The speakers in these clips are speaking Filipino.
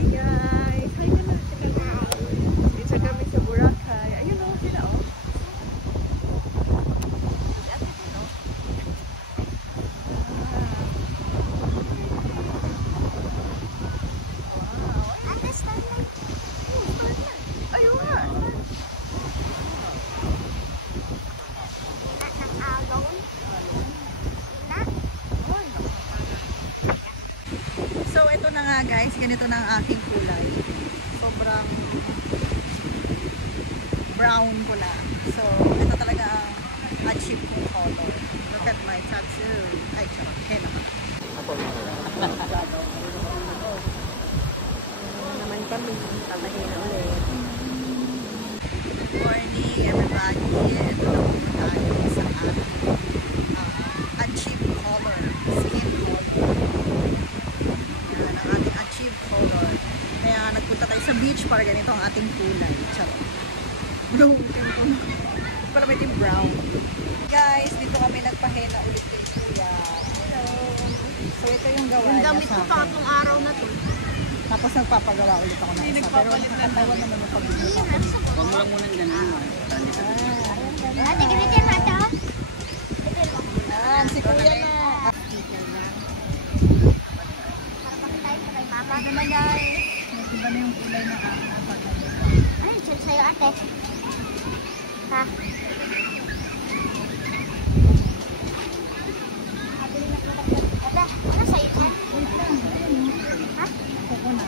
Hi guys! Hi ka na! Dito kami sa Boracay. Ayun o, sila o. So ito na nga guys, ganito na ang aking kulay. Sobrang brown pula. So ito talaga ang achieve kong color. Look at my tattoo. Ay, charot. Kaya naman. Naman kami, tatahin na ulit. Good morning everybody. Ito na po tayo sa ating achieve color. Skin color. Yan ang ating achieve color. Kaya nagpunta tayo sa beach para ganito ang ating kulay. Charot. Blue. Para may team brown. Guys, dito kami nagpahena ulit kay Kuya. Hello. So ito yung gawa niya Damit sa ko akin. tatlong araw na to. Tapos nagpapagawa ulit ako ng isa. Pero nakakatawa naman yung pag-ibig ako. Huwag mo lang munang ganun. Ate, ganito yung mata. Yan, si Kuya na. Para bakit tayo sa kay mama. Naman guys. Iba na yung kulay ng aking pag-ibig. Ano yung sa'yo ate? Ha? Ate, ano sa'yo yan? Wait lang. Ayun. Ha? Ako na.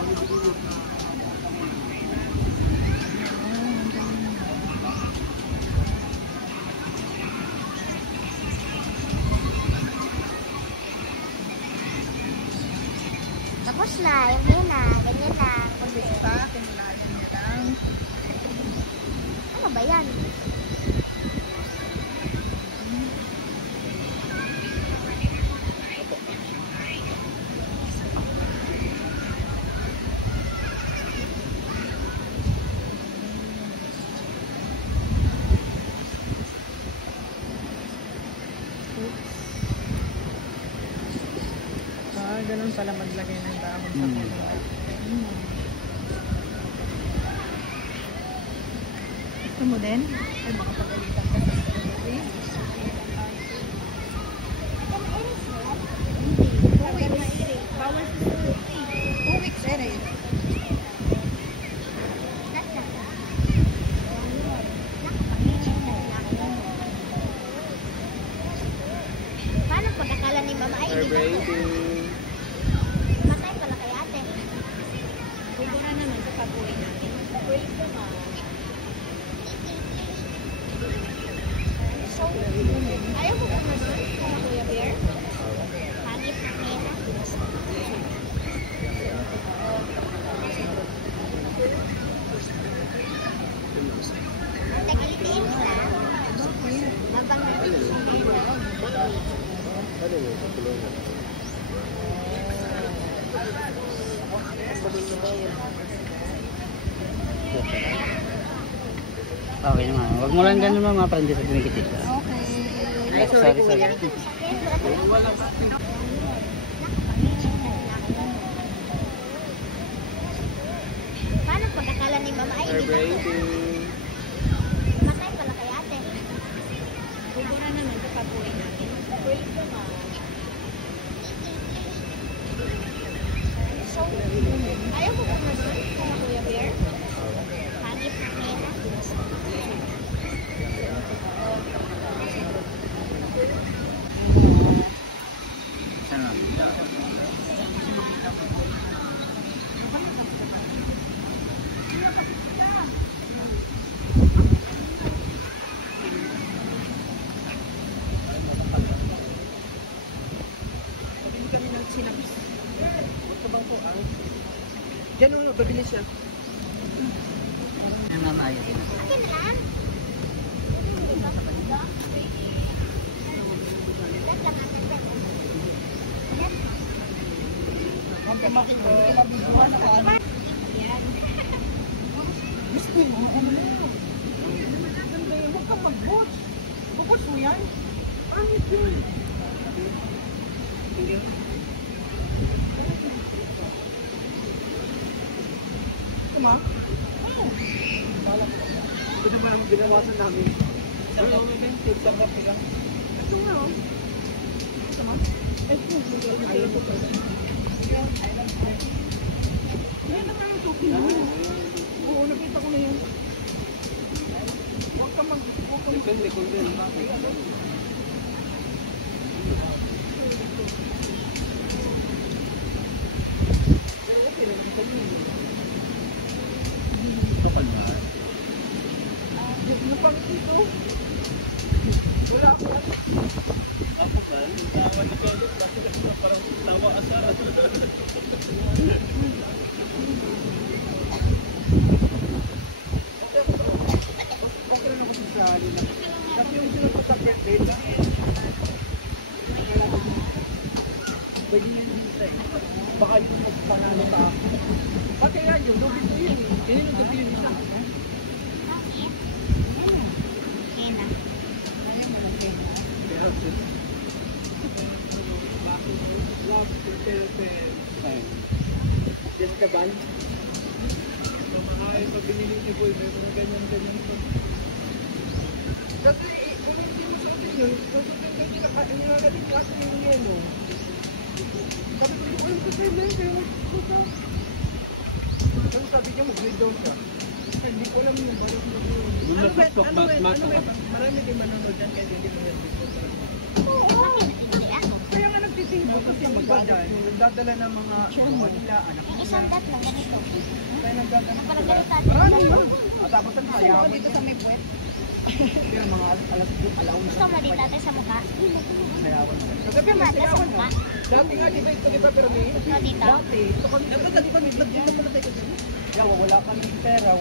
Tapos na, yung na, ganyan na. Kulit pa. Kinulayan niya lang. Ano ba yan? Ganun pala maglagay ng dahon sa kulay. Gusto mo din? Ay, makapagalitan ka sa story. 2 weeks, ere. Paano pagkakala ni mama ay hindi matay pala kay ate? Kukuha naman sa pag-uwi natin. Wait naman. So, ayaw mo ba na doon? Kaya Kuya Bear? Pangit na pera. Nag-iitiin ka. Habang Okay naman. Huwag mo lang ganun mga para hindi sa dumikit. Okay. Ay, sorry. paano pagkakala ni mama ay hindi matay pala kay ate? Kukuha naman sa pag-uwi natin. Wait naman. So, ayaw mo ba na doon? Kaya Kuya Bear? Pangit na pera. Diyan o, babili siya. Yan naman ayos din. Akin lang. Gusto mo, ano mo? Huwag ka mag-watch. Bukod mo yan. Pangit yun. ma? Ito naman ang binawasan namin. Ano, tips ang kape lang. Ito nga, oh. Ito ma? Ayaw ko pa. Yan naman ang topi mo. Oo, nakita ko na yan. Huwag ka depende kung din. Kapal ba? Napang dito. Wala ko. Ako ba? Tawa na kayo. Parang tawa asara. Okay lang ako sa halina. Kasi yung sinapasakyan dito. Pwede nyo yung hintay. Baka yung magpangano sa ako. Pati yan yun, lubid ko yun. Yan yung nagtagin yun isa. Jessica Bal. Mamahal pag binili ni Boy, may mga ganyan-ganyan pa. Kasi kung hindi mo suotin yun, hindi nakakating klase yung yelo. Sabi ko, alam ko sa'yo na yun, kaya magpusa. Pero sabi niya, mag-grade daw siya. Hindi ko alam yung balot mo yun. Marami din manonood dyan kaya hindi mo nag-grade. Oo! Kaya nga nagtitingin kasi magdadala. Nagdadala ng mga nila, anak nila. Isang dat lang, ganito. Kaya nagdadala. Naparagalo tayo. Marami yun. Tapos ang sayawin Dito sa may puwet. pero mga alas yung alaw na. Gusto mo dito tayo sa mukha? Sayawan na. Kagabi Gusto mo may dito sa sayawan mukha? na. Dati nga dito ito kita pero may Gusto mo dito? dati. Ito kami dapat dati kami vlog dito pala tayo dito. Yaw, wala kami pera.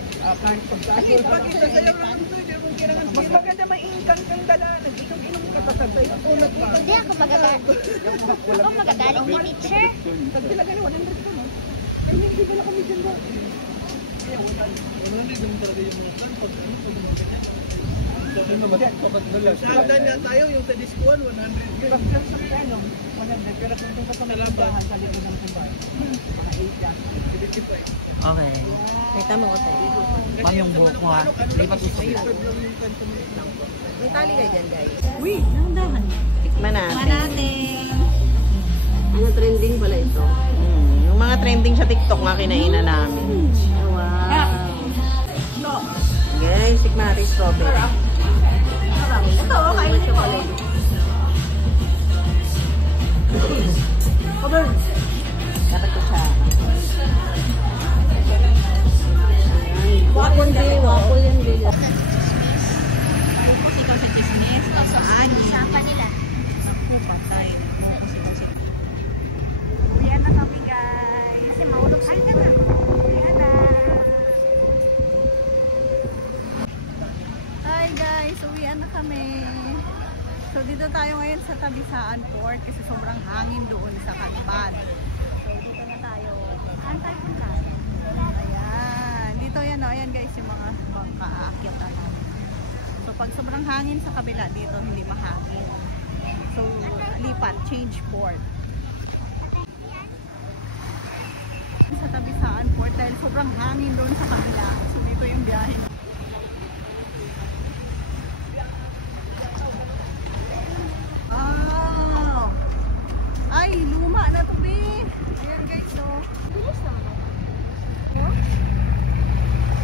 Kahit pagkasi. Bakit sa sayaw lang ito? Hindi mo kailangan. Mas maganda maingkang kang dala. Nagitong inong katasabay. Ako nagpa. Hindi ako magagaling. Ako magagaling ni teacher. Nagtilaga ni 100 ko no. Ay hindi ba na kami dyan ba? Kaya wala. Wala din yung talaga yung mga plan. Pag ano, pag mga ganyan. Sada na tayo yung sa Discord 100 yun. Sa piano 100 pero kung ito sa malabahan sa likod ng kumbahan. Mga 8 yan. 75. Okay. Kita mo ko tayo. Paano yung buhok mo ha? Lipat mo sa iyo. May tali kayo dyan, guys. Uy, nandahan. Tikman natin. Ano trending pala ito? Yung mga trending sa TikTok nga kinainan namin. Wow. Guys, tikman natin strawberry. Ito, kain ito. Cover. Dapat ko siya. Wapon din, wapon yan din. Focus ikaw sa chismis. Sa ani. Usapan nila. Patay. Focus ikaw sa uyan na kami, guys. Kasi maulog sa'yo ka na. Uyan na. Hi, guys. Uwian na kami. So, dito tayo ngayon sa Tabisaan Port kasi sobrang hangin doon sa Kalban. So, dito na tayo. Saan tayo punta? Ayan. Dito yan, oh. Ayan, guys, yung mga bangka aakyatan namin. So, pag sobrang hangin sa kabila dito, hindi mahangin. So, lipat, change port. Sa Tabisaan Port dahil sobrang hangin doon sa kabila. So, dito yung biyahe. Oh. Ay, luma na to, be. Ayan, guys, so. Bilis naman. Huh?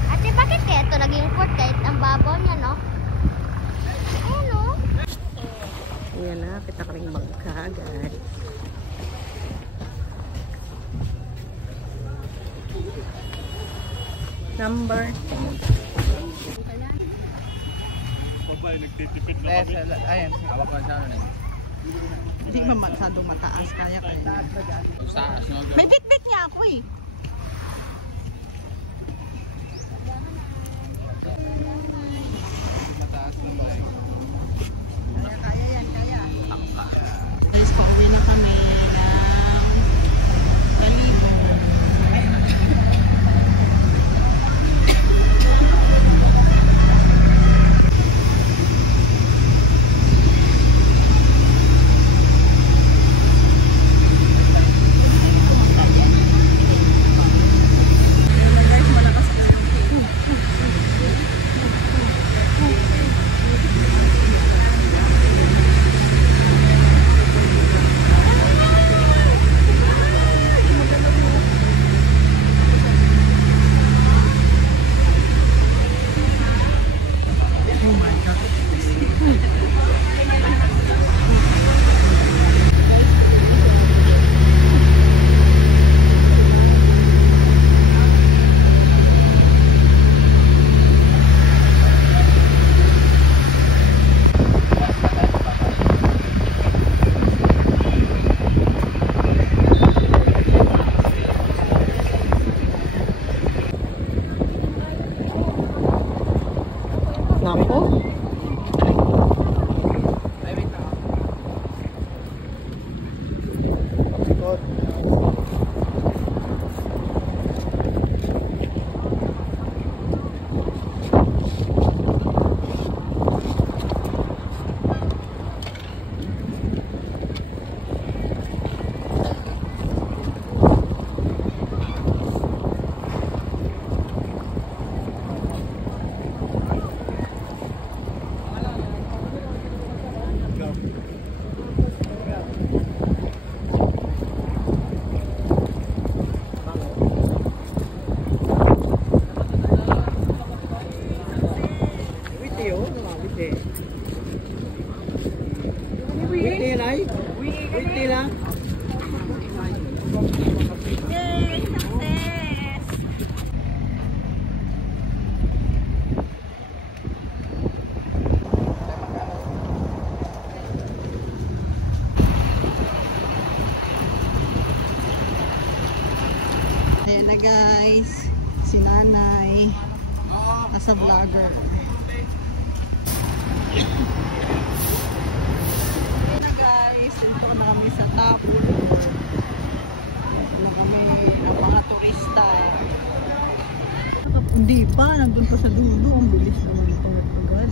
Ate, bakit kaya ito naging port kahit ang babaw niya, no? Ayan, no? Ayan na, kita ka rin bangka agad. Number 10. Nagtitipid na kami. Ayan, awak lang sa ano na. Hindi masyadong mataas, kaya kaya. Taas no? May bit-bit niya ako eh. Mataas na ba eh? Kaya yan, kaya. Guys, pauwi na kami ng Kalibo. guys, si nanay as a vlogger. Ayan na guys, dito na kami sa top. Na kami ang mga turista. Hindi pa, nandun pa sa dulo. Ang bilis naman ito agad.